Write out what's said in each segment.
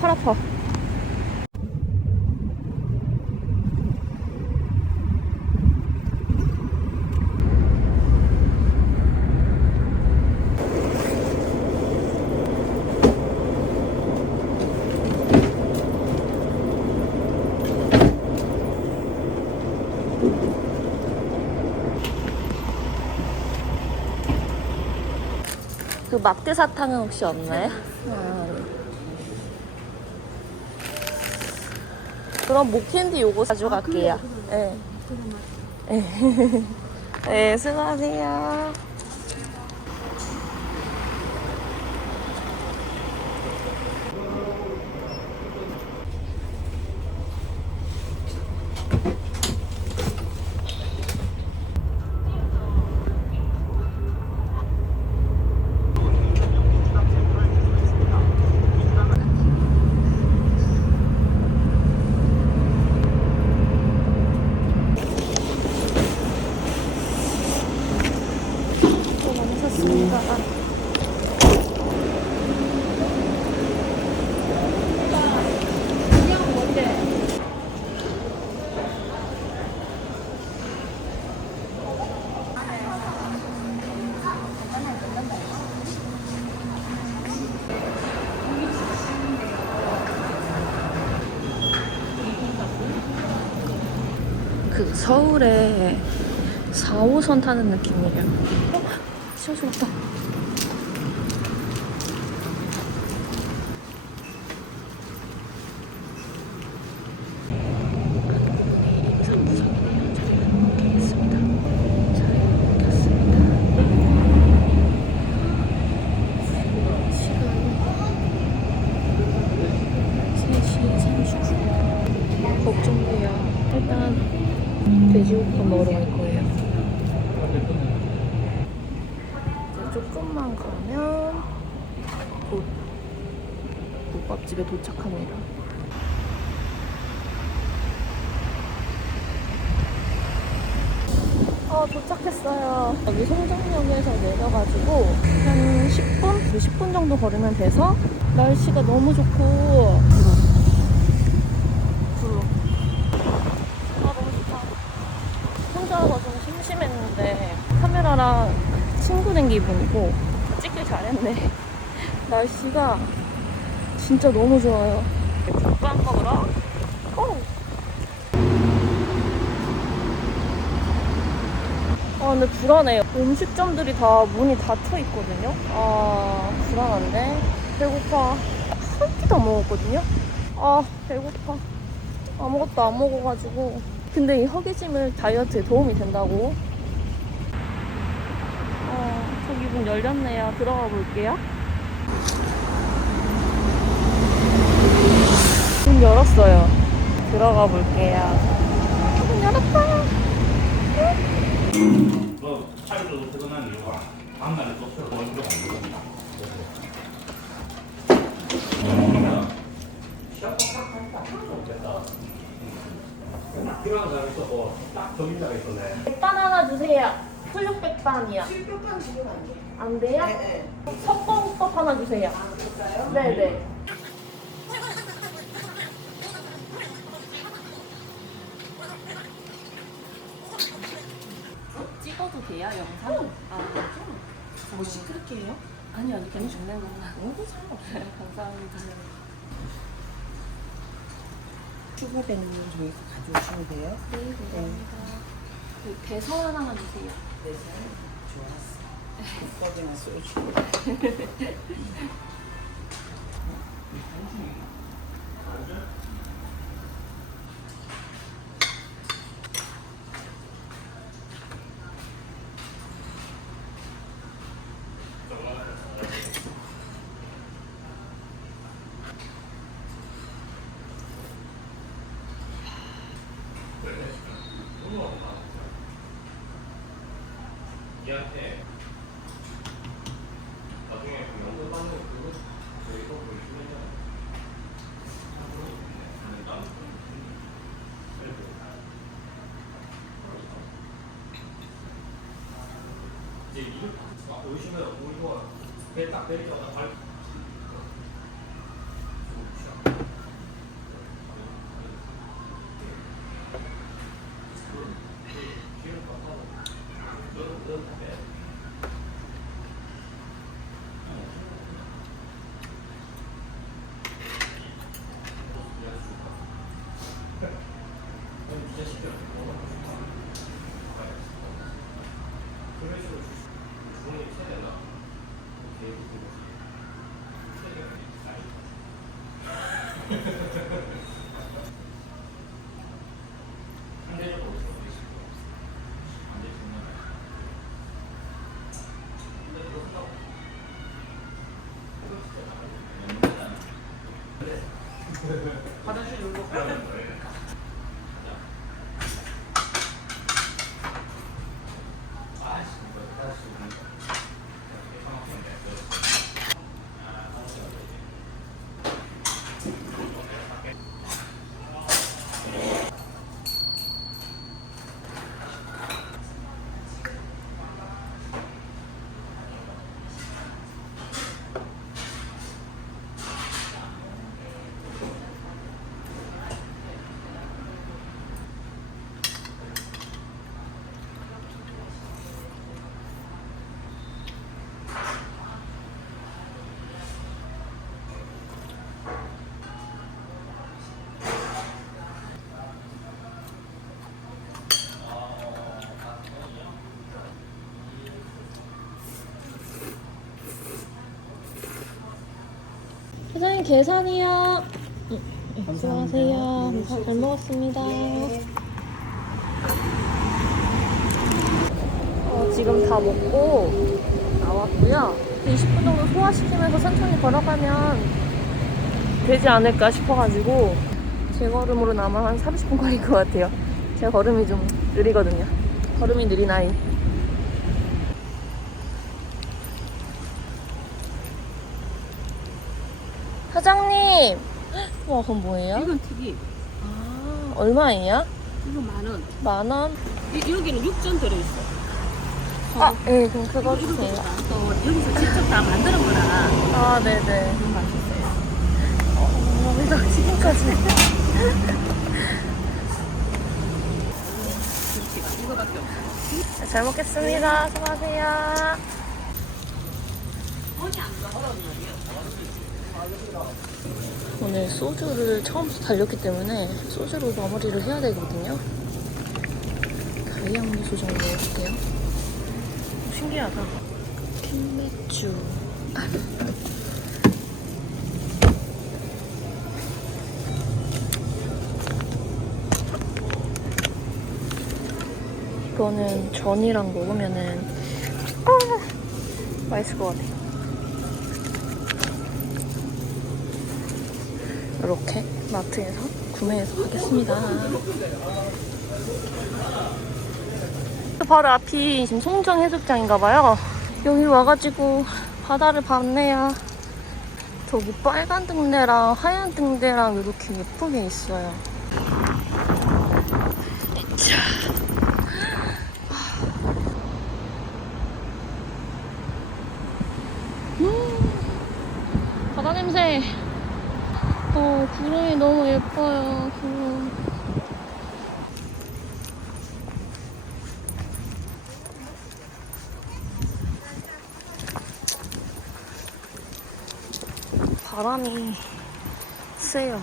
팔 아파. 그 막대 사탕은 혹시 없나요? 아, 네. 그럼 목캔디 요거 가져갈게요. 네. 네. 네, 수고하세요. 또 많이 샀습니다. 그 서울에 4호선 타는 느낌이에요. 어? 시원시 왔다. 걱정돼요. 일단 돼지국밥 먹으러 갈 거예요. 이제 조금만 가면 곧 국밥집에 도착합니다. 어, 도착했어요. 여기 송정역에서 내려가지고 한 10분? 10분 정도 걸으면 돼서 날씨가 너무 좋고 부러. 아, 너무 좋다. 혼자서 좀 심심했는데 카메라랑 기분이고 찍길 잘했네. 날씨가 진짜 너무 좋아요. 국밥 먹으러 고! 아 근데 불안해요. 음식점들이 다 문이 닫혀 있거든요. 아 불안한데 배고파. 한 끼도 안 먹었거든요. 아 배고파. 아무것도 안 먹어가지고 근데 이 허기짐을 다이어트에 도움이 된다고 어, 저기 문 열렸네요 들어가 볼게요 문 열었어요 들어가 볼게요 문 열었다 그 이유가 다음날에 또 새로 안. 필요한 사람 있었고 딱 적임자가 있었네. 백반 하나 주세요 수육 백반이요 실격한 지금 안 돼. 안 돼요? 네, 석봉국밥 하나 주세요 아, 그럴까요? 네네 찍어도 돼요 영상? 아뭐 시끄럽게 해요? 아니 아니 그냥 죽는 거구나 너무 상관없어요. 감사합니다 추가되는 건 저희가 가져오시면 돼요. 네 감사합니다 그 배서 하나만 주세요 네, 좋았어. 국밥이나 소주. 얘한테 나중에 그 연금 받는 그거 저희가 보여주면 이제 이거 딱 보여주면 우리가 배딱 내리다가 발 계산이요. 안녕하세요. 잘 먹었습니다. 어, 지금 다 먹고 나왔고요. 20분 정도 소화시키면서 천천히 걸어가면 되지 않을까 싶어가지고 제 걸음으로 아마 한 30분 걸릴 것 같아요. 제 걸음이 좀 느리거든요. 걸음이 느린 아이. 사장님! 와, 그건 뭐예요? 이건 튀김. 아, 얼마예요? 이거 만 원. 만 원? 이, 여기는 육전 들어있어. 아, 네, 그럼 그거 주세요. 또 여기서 직접 다 만드는 거라 아, 네네. 너무 맛있어요. 어, 여기다 치킨까지. 김치가 이거밖에 없어. 잘 먹겠습니다. 수고하세요. 오늘 소주를 처음부터 달렸기 때문에 소주로 마무리를 해야 되거든요. 다이아몬드 소주 한번 먹어볼게요. 오, 신기하다. 캔맥주. 이거는 전이랑 먹으면은 아, 맛있을 것 같아요. 이렇게 마트에서 구매해서 가겠습니다. 바로 앞이 지금 송정 해수욕장인가봐요. 여기 와가지고 바다를 봤네요. 저기 빨간 등대랑 하얀 등대랑 이렇게 예쁘게 있어요. 자. 음, 바다 냄새. 어, 구름이 너무 예뻐요, 구름. 바람이 세요.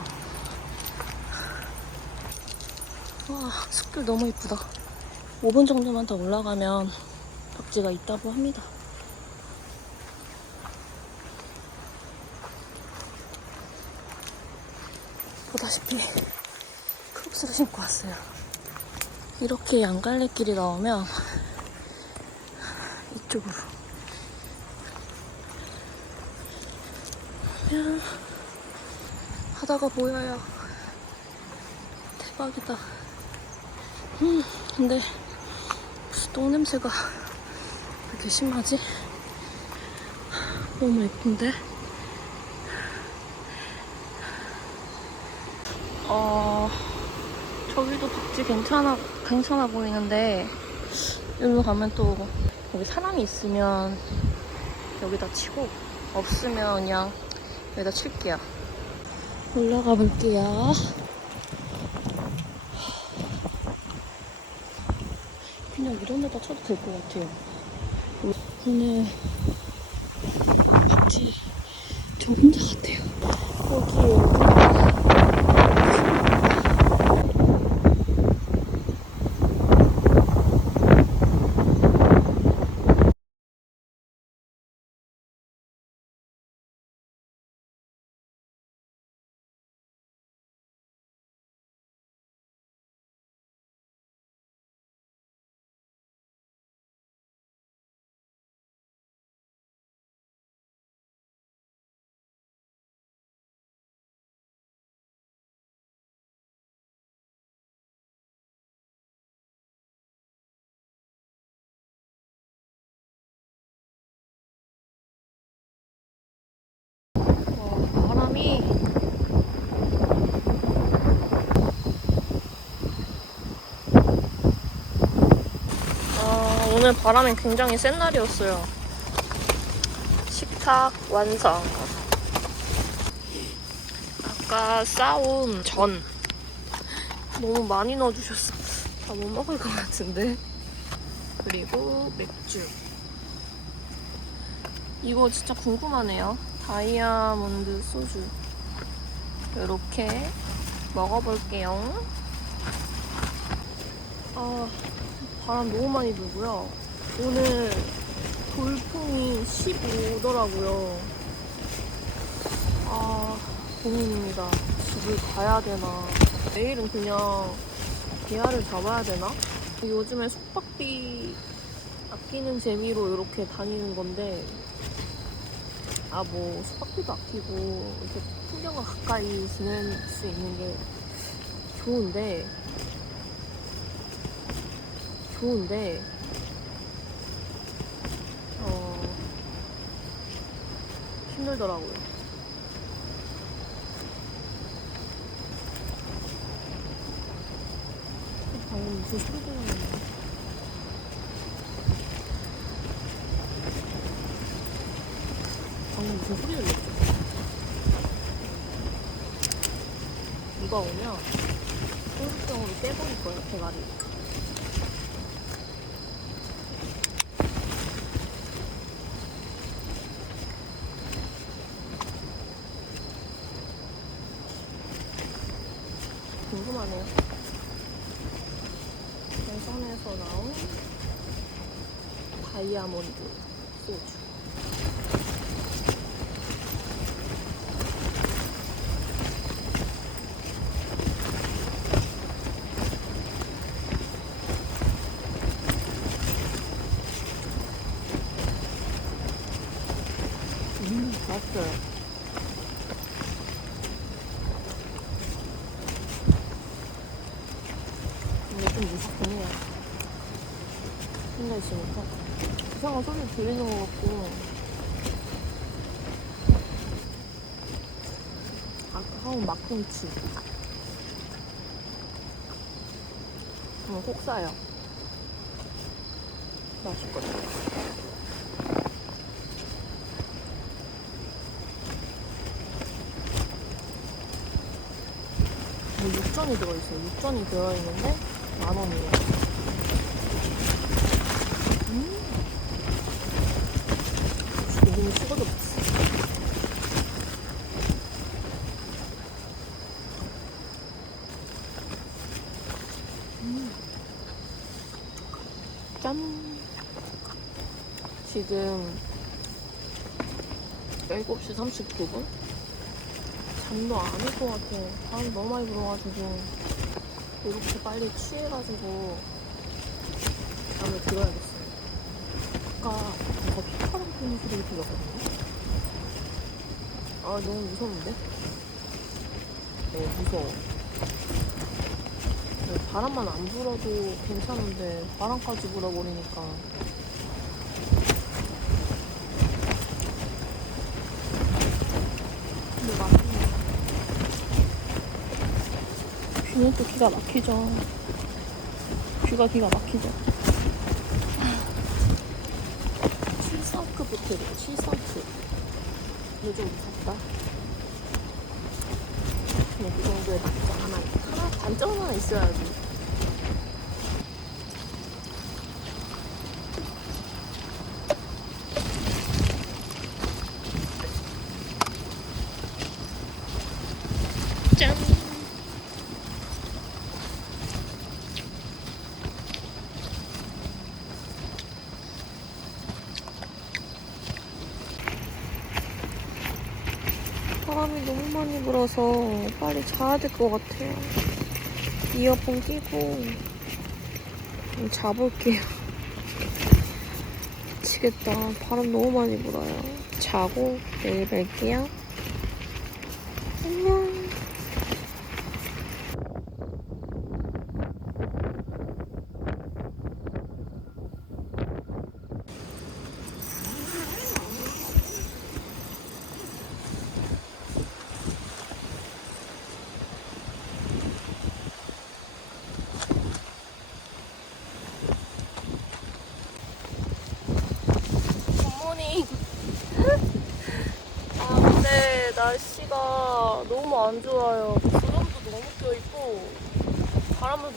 와, 숲길 너무 이쁘다. 5분 정도만 더 올라가면 벽지가 있다고 합니다. 보다시피 크롭스를 신고 왔어요. 이렇게 양갈래길이 나오면 이쪽으로 면 바다가 보여요. 대박이다. 음, 근데 무슨 똥 냄새가 왜 이렇게 심하지? 너무 예쁜데? 어, 저기도 박지 괜찮아, 괜찮아 보이는데, 여기로 가면 또, 여기 사람이 있으면 여기다 치고, 없으면 그냥 여기다 칠게요. 올라가 볼게요. 그냥 이런 데다 쳐도 될 것 같아요. 오늘 박지 저 혼자 같아요. 오늘 바람이 굉장히 센 날이었어요. 식탁 완성. 아까 싸온 전 너무 많이 넣어주셨어. 다 못 먹을 것 같은데. 그리고 맥주. 이거 진짜 궁금하네요. 다이아몬드 소주. 이렇게 먹어볼게요. 아, 바람 너무 많이 불고요. 오늘 돌풍이 15더라고요. 아, 고민입니다. 집을 가야 되나. 내일은 그냥 대하를 잡아야 되나? 요즘에 숙박비 아끼는 재미로 이렇게 다니는 건데, 아, 뭐, 숙박비도 아끼고, 이렇게 풍경과 가까이 지낼 수 있는 게 좋은데, 좋은데, 어, 힘들더라고요. 방금 무슨 소리 들렸는데? 방금 무슨 소리 들렸죠? 이거 오면 소주병으로 깨버릴 거예요, 대가리. 궁금하네요. 대선에서 나온 다이아몬드 소주. 음, 맛있어요. 근데 좀 무섭긴 해요. 혼자 있으니까. 들리는 것 같고. 아까 하운 막꿈치. 음, 꼭 싸요. 맛있거든요. 뭐 육전이 들어있어요. 육전이 들어있는데 만 원이에요. 음. 음. 짠. 지금 7시 39분? 잠도 안 올 것 같아. 바람이 너무 많이 불어가지고 이렇게 빨리 취해가지고 잠을 들어야겠어요. 아까 부는 소리가 들렸거든요. 아 너무 무서운데? 네 무서워. 네, 바람만 안 불어도 괜찮은데 바람까지 불어버리니까 근데 맛있네. 뷰는 또 기가 막히죠. 뷰가 기가 막히죠. 호텔이에요, 칠성크. 이거 좀 무섭다. 그냥 이 정도의 단점 하나, 하나, 단점 하나 있어야지. 짠! 바람이 너무 불어서 빨리 자야 될 것 같아요. 이어폰 끼고 좀 자볼게요. 미치겠다. 바람 너무 많이 불어요. 자고 내일 뵐게요.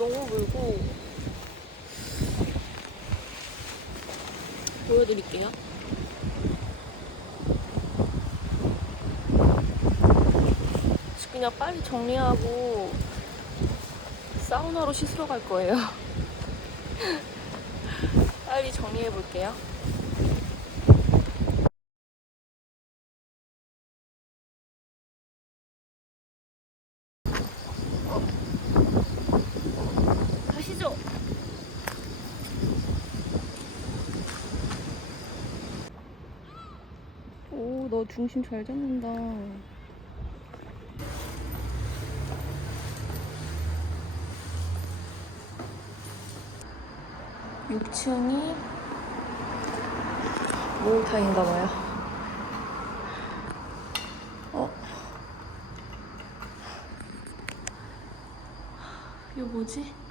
너무 불고. 보여드릴게요. 그냥 빨리 정리하고 사우나로 씻으러 갈 거예요. 빨리 정리해 볼게요. 가시죠. 오, 너 중심 잘 잡는다. 6층이 목욕탕인가 봐요. 어? 이거 뭐지?